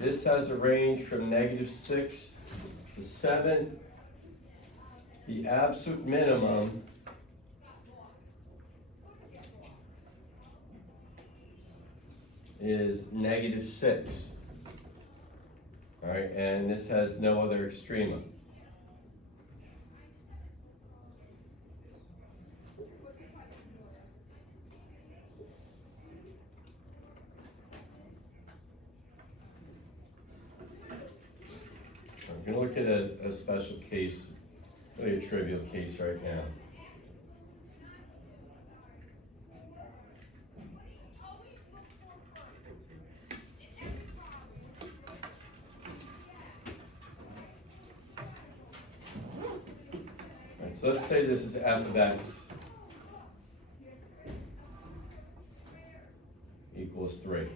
This has a range from -6 to 7. The absolute minimum is -6. All right, and this has no other extrema. I'm going to look at a special case, really a trivial case right now. All right, so let's say this is f of x equals 3.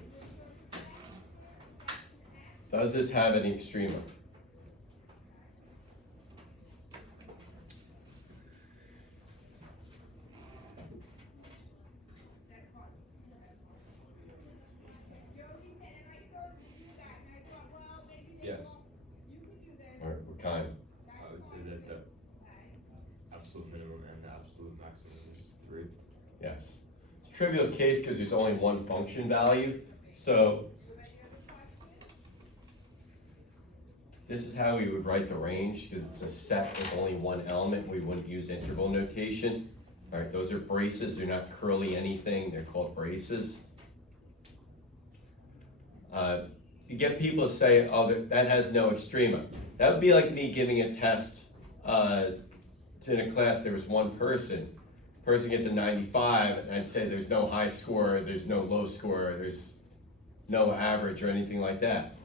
Does this have any extrema? Yes. Or what kind? I would say that the absolute minimum and the absolute maximum is 3. Yes. It's a trivial case because there's only one function value. So this is how we would write the range because it's a set with only one element. We wouldn't use interval notation. All right, those are braces. They're not curly anything. They're called braces. You get people to say, oh, that has no extrema. That would be like me giving a test in a class. There was one person gets a 95, and I'd say there's no high score, there's no low score, there's no average or anything like that.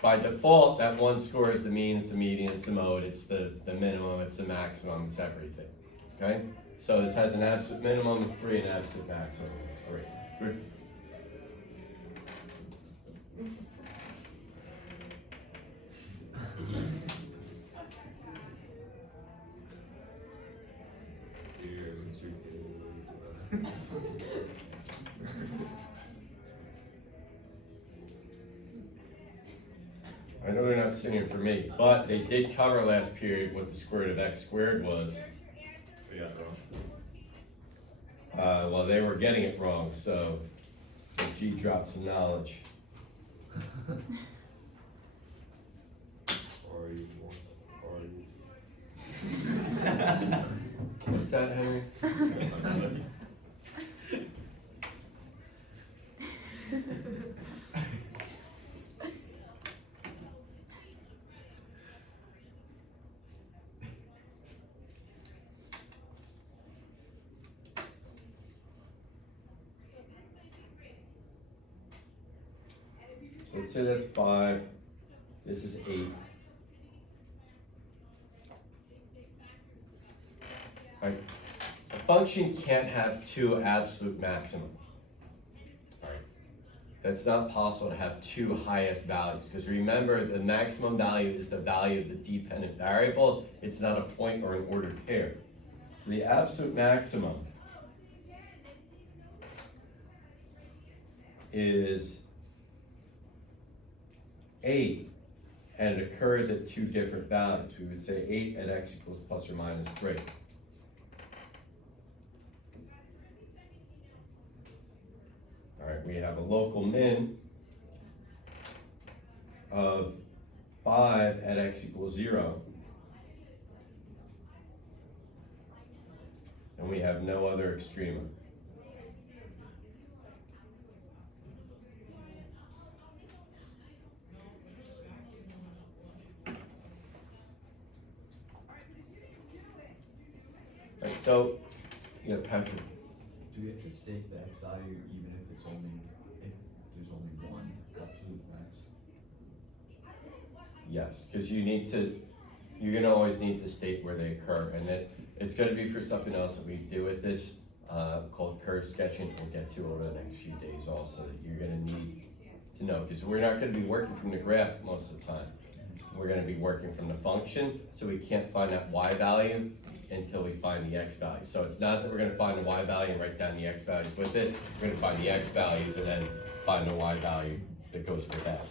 By default, that one score is the mean, it's the median, it's the mode, it's the minimum, it's the maximum, it's everything. Okay? So this has an absolute minimum of 3 and an absolute maximum of 3. Good. I know they're not sitting for me, but they did cover last period what the square root of x squared was. We got it wrong. Well, they were getting it wrong, so G dropped some knowledge. What's that, Henry? So let's say that's 5. This is 8. Right. A function can't have 2 absolute maximum. Right. That's not possible to have 2 highest values, because remember, the maximum value is the value of the dependent variable. It's not a point or an ordered pair. So the absolute maximum is 8, and it occurs at 2 different values. We would say 8 at x equals plus or minus 3. All right, we have a local min of 5 at x equals 0. And we have no other extrema. Right, so, Patrick. Do we have to state the x value even if there's only one absolute max? Yes, because you're gonna always need to state where they occur, and it's gonna be for something else that we do with this, called curve sketching. We'll get to over the next few days also, that you're gonna need to know, because we're not gonna be working from the graph most of the time. We're gonna be working from the function, so we can't find that y value until we find the x value. So it's not that we're gonna find the y value and write down the x values with it. We're gonna find the x values and then find the y value that goes with that.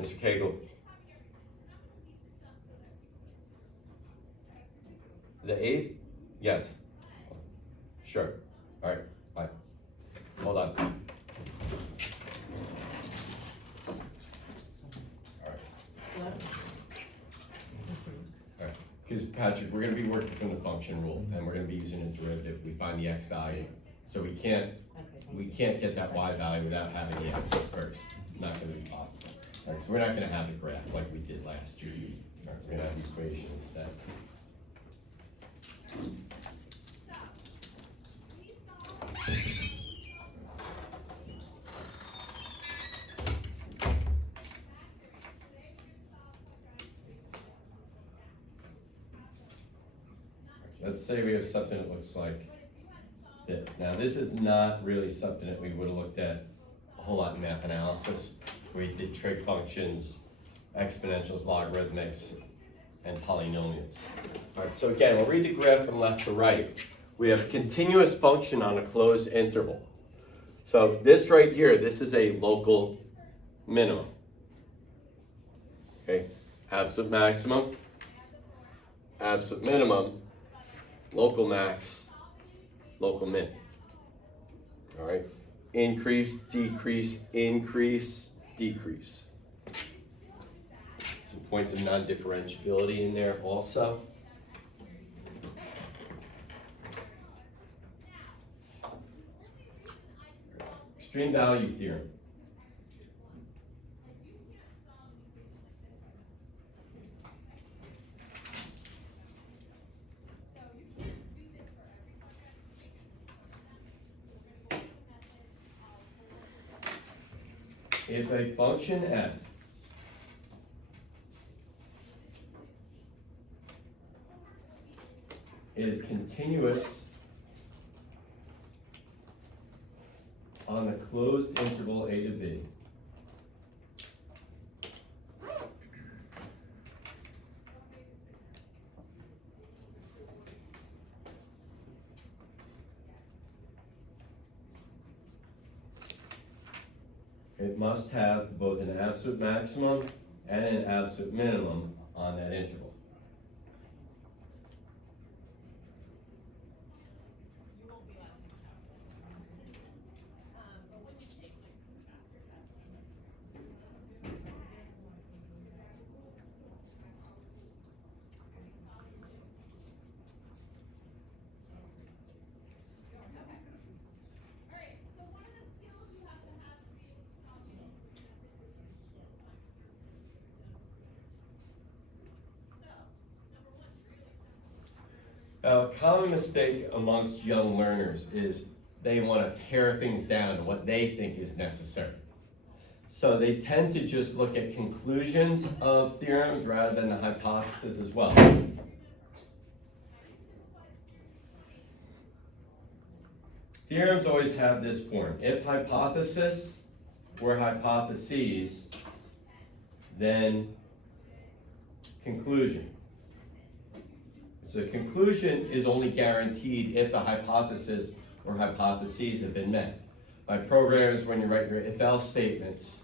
Mr. Koegel. The 8? Yes. Sure. All right. Bye. Hold on. Because Patrick, we're going to be working from the function rule, and we're going to be using a derivative. We find the x value, so we can't get that y value without having the x first. Not going to be possible. All right, so we're not going to have the graph like we did last year. All right, we're going to have the equation instead. Let's say we have something that looks like this. Now, this is not really something that we would have looked at a whole lot in math analysis. We did trig functions, exponentials, logarithmics, and polynomials. All right, so again, we'll read the graph from left to right. We have a continuous function on a closed interval. So this right here, this is a local minimum. Okay, absolute maximum, absolute minimum, local max, local min. All right, increase, decrease, increase, decrease. Some points of non-differentiability in there also. Extreme value theorem. If a function f is continuous on a closed interval a to b, it must have both an absolute maximum and an absolute minimum on that interval. A common mistake amongst young learners is they want to pare things down to what they think is necessary. So they tend to just look at conclusions of theorems rather than the hypothesis as well. Theorems always have this form. If hypothesis or hypotheses, then conclusion. So conclusion is only guaranteed if the hypothesis or hypotheses have been met. By programmers, when you write your if-else statements,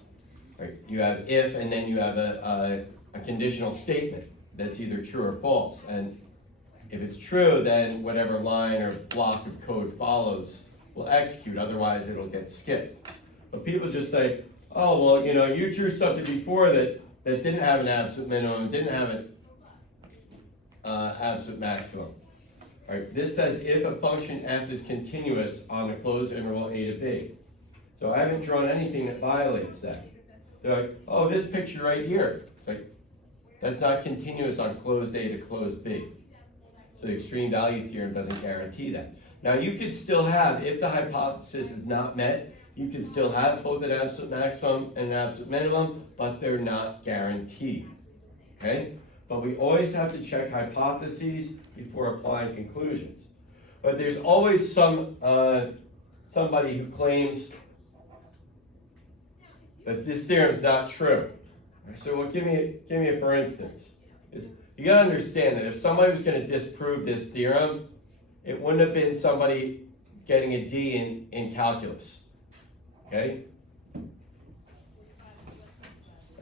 right, you have if and then you have a conditional statement that's either true or false. And if it's true, then whatever line or block of code follows will execute, otherwise it'll get skipped. But people just say, oh, well, you drew something before that didn't have an absolute minimum, didn't have an absolute maximum. All right, this says if a function f is continuous on a closed interval a to b. So I haven't drawn anything that violates that. They're like, oh, this picture right here. It's like, that's not continuous on closed a to closed b. So the extreme value theorem doesn't guarantee that. Now you could still have, if the hypothesis is not met, you could still have both an absolute maximum and an absolute minimum, but they're not guaranteed. Okay? But we always have to check hypotheses before applying conclusions. But there's always somebody who claims that this theorem is not true. So give me a for instance. You gotta understand that if somebody was going to disprove this theorem, it wouldn't have been somebody getting a D in calculus. Okay?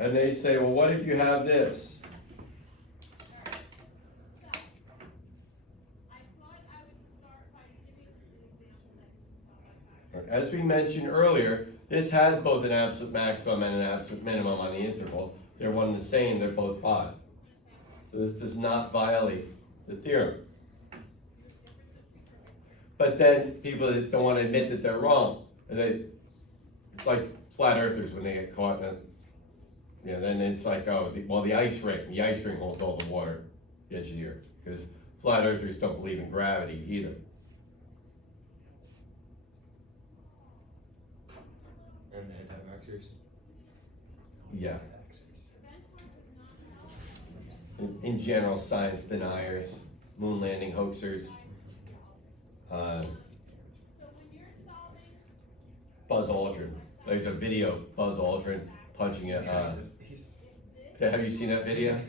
And they say, well, what if you have this? As we mentioned earlier, this has both an absolute maximum and an absolute minimum on the interval. They're one and the same, they're both 5. So this does not violate the theorem. But then people that don't want to admit that they're wrong, and it's like flat earthers when they get caught in it. Then it's like, oh, the ice ring holds all the water at the edge of the earth, because flat earthers don't believe in gravity either. And the anti-vaxxers? Yeah. In general, science deniers, moon landing hoaxers, Buzz Aldrin. There's a video of Buzz Aldrin punching it. Have you seen that video?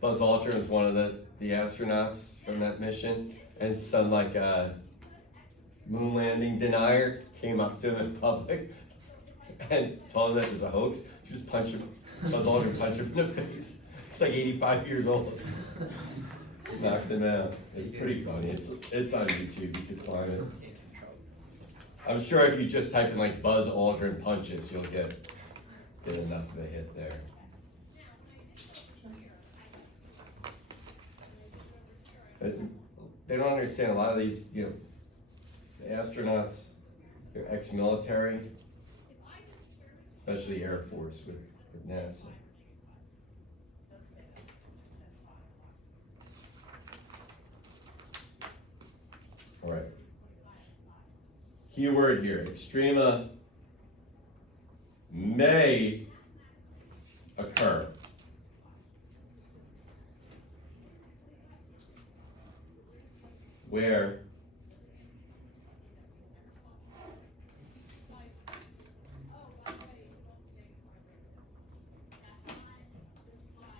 Buzz Aldrin was one of the astronauts from that mission, and some moon landing denier came up to him in public and told him that it was a hoax. She was Buzz Aldrin punched him in the face. He's like 85 years old. Knocked him out. It's pretty funny. It's on YouTube. You can find it. I'm sure if you just type in like Buzz Aldrin punches, you'll get enough of a hit there. But they don't understand a lot of these, the astronauts, they're ex-military, especially Air Force with NASA. All right. Key word here, extrema may occur. Where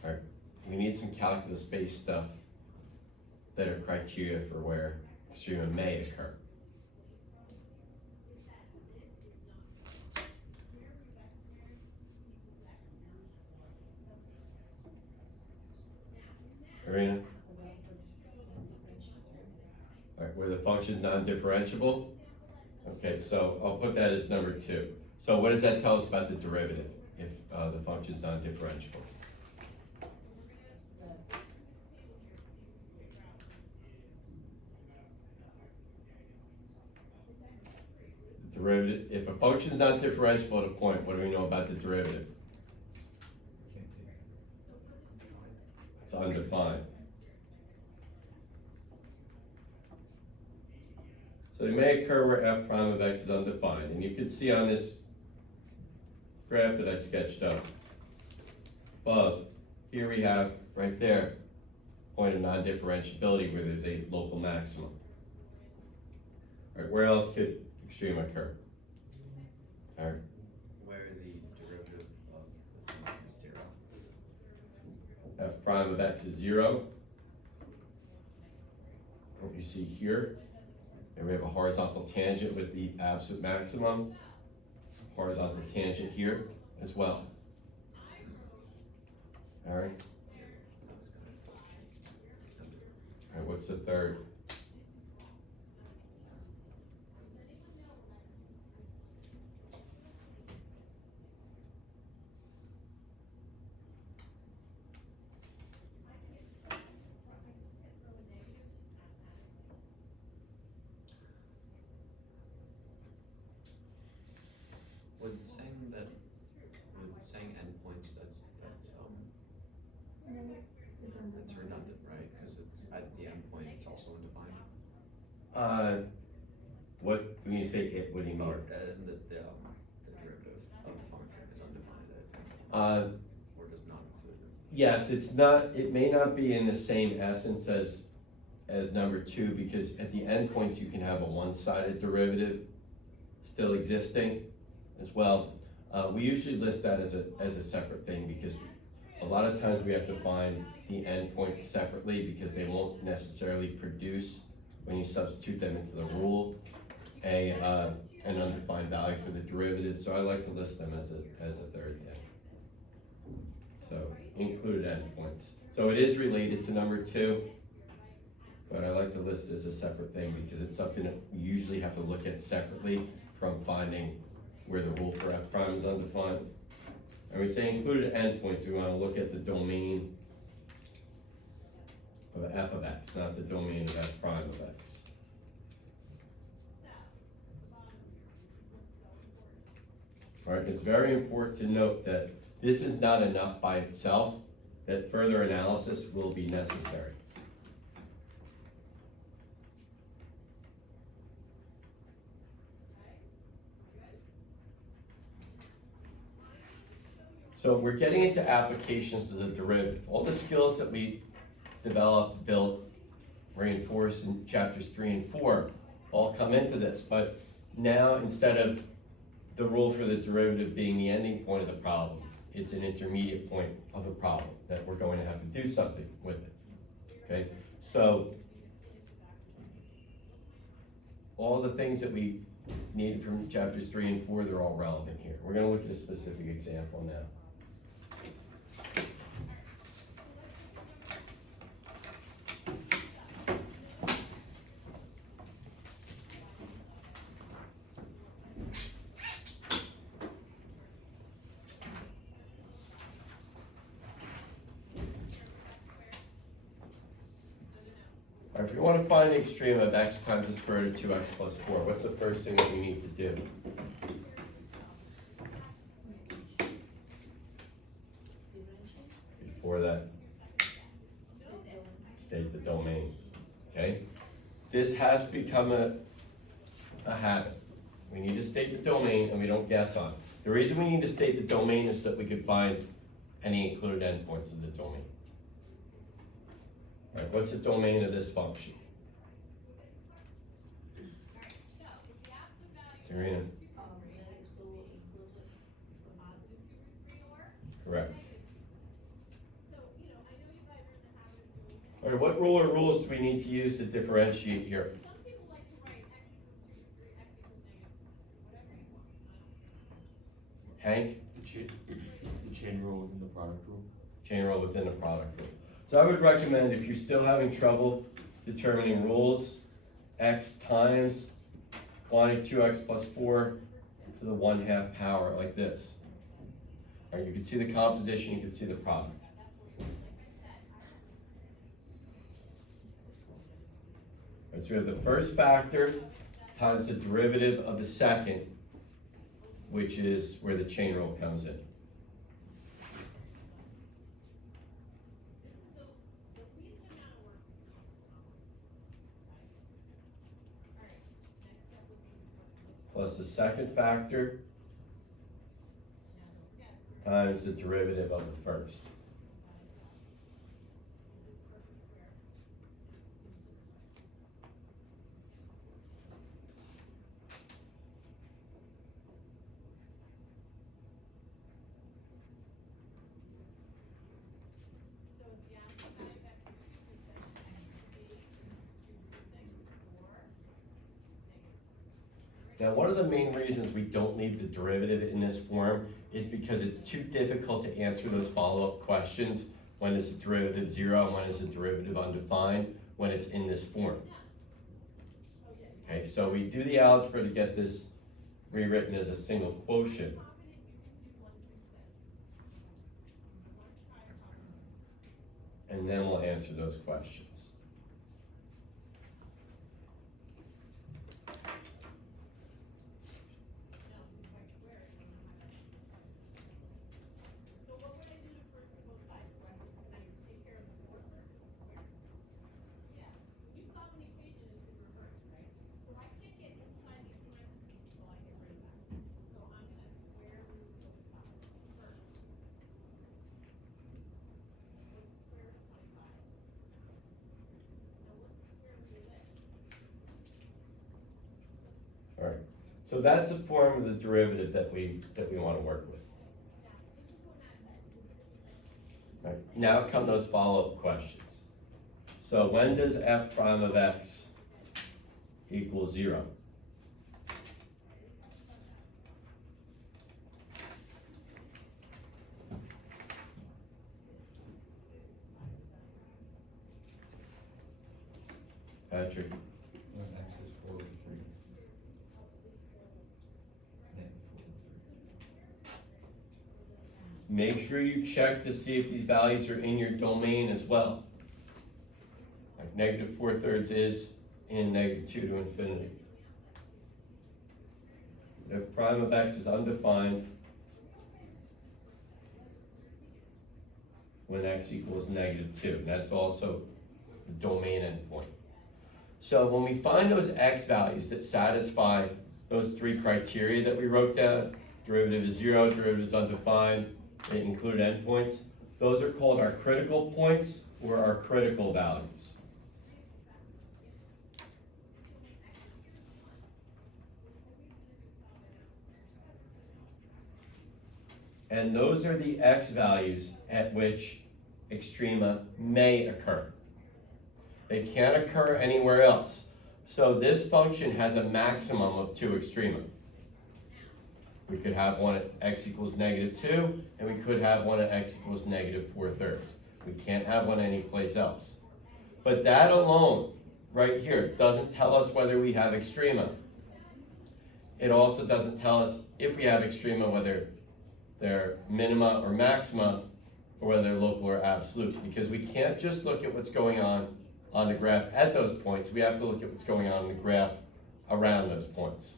all right, we need some calculus-based stuff that are criteria for where extrema may occur. Arena? All right, where the function is non-differentiable. Okay, so I'll put that as number 2. So what does that tell us about the derivative if the function is non-differentiable? The derivative, if a function is not differentiable at a point, what do we know about the derivative? It's undefined. So it may occur where f prime of x is undefined. And you can see on this graph that I sketched up above, here we have right there, point of non-differentiability where there's a local maximum. All right, where else could extreme occur? All right. Where the derivative of the function is 0. F prime of x is 0. What you see here, and we have a horizontal tangent with the absolute maximum, horizontal tangent here as well. All right. All right, what's the third? Would saying endpoints, that's redundant, right? Because it's at the endpoint, it's also undefined. What when you say it? What do you mean? Or isn't it the derivative of the function is undefined at endpoint? Or does not include it? Yes, it's not. It may not be in the same essence as number 2 because at the endpoints you can have a one-sided derivative still existing as well. We usually list that as a separate thing because a lot of times we have to find the endpoints separately because they won't necessarily produce, when you substitute them into the rule, an undefined value for the derivative. So I like to list them as a third thing. So included endpoints. So it is related to number 2, but I like to list it as a separate thing because it's something that we usually have to look at separately from finding where the rule for f prime is undefined. And we say included endpoints, we want to look at the domain of f of x, not the domain of f prime of x. All right, it's very important to note that this is not enough by itself, that further analysis will be necessary. So we're getting into applications of the derivative. All the skills that we developed, built, reinforced in chapters 3 and 4 all come into this. But now, instead of the rule for the derivative being the ending point of the problem, it's an intermediate point of the problem that we're going to have to do something with it. Okay? So all the things that we needed from chapters 3 and 4, they're all relevant here. We're going to look at a specific example now. All right, if we want to find the extreme of x times the square root of 2x plus 4, what's the first thing that we need to do? Before that, state the domain, okay? This has become a habit. We need to state the domain and we don't guess on it. The reason we need to state the domain is so that we could find any included endpoints of the domain. All right, what's the domain of this function? Karina? Correct. All right, what rule or rules do we need to use to differentiate here? Hank? The chain rule within the product rule. Chain rule within the product rule. So I would recommend, if you're still having trouble determining rules, x times quantity 2x plus 4 to the 1/2 power, like this. All right, you can see the composition, you can see the product. All right, so we have the first factor times the derivative of the second, which is where the chain rule comes in. Plus the second factor times the derivative of the first. Now, one of the main reasons we don't leave the derivative in this form is because it's too difficult to answer those follow-up questions. When is the derivative 0 and when is the derivative undefined when it's in this form? Okay, so we do the algebra to get this rewritten as a single quotient. And then we'll answer those questions. All right, so that's the form of the derivative that we want to work with. All right, now come those follow-up questions. So when does f prime of x equal 0? Patrick, When X is 4 over 3. Negative 4 over 3. make sure you check to see if these values are in your domain as well. Like negative 4/3 is in negative 2 to infinity. If prime of x is undefined when x equals negative 2, and that's also the domain endpoint. So when we find those x values that satisfy those three criteria that we wrote down, derivative is 0, derivative is undefined, they include endpoints, those are called our critical points or our critical values. And those are the x values at which extrema may occur. They can't occur anywhere else. So this function has a maximum of 2 extrema. We could have one at x equals negative 2, and we could have one at x equals negative 4/3. We can't have one anyplace else. But that alone, right here, doesn't tell us whether we have extrema. It also doesn't tell us if we have extrema, whether they're minima or maxima, or whether they're local or absolute, because we can't just look at what's going on the graph at those points. We have to look at what's going on in the graph around those points,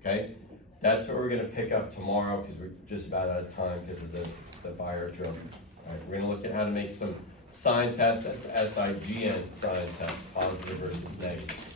okay? That's what we're gonna pick up tomorrow, because we're just about out of time because of the fire drill. All right, we're gonna look at how to make some sign tests. That's SIGN sign tests, positive versus negative.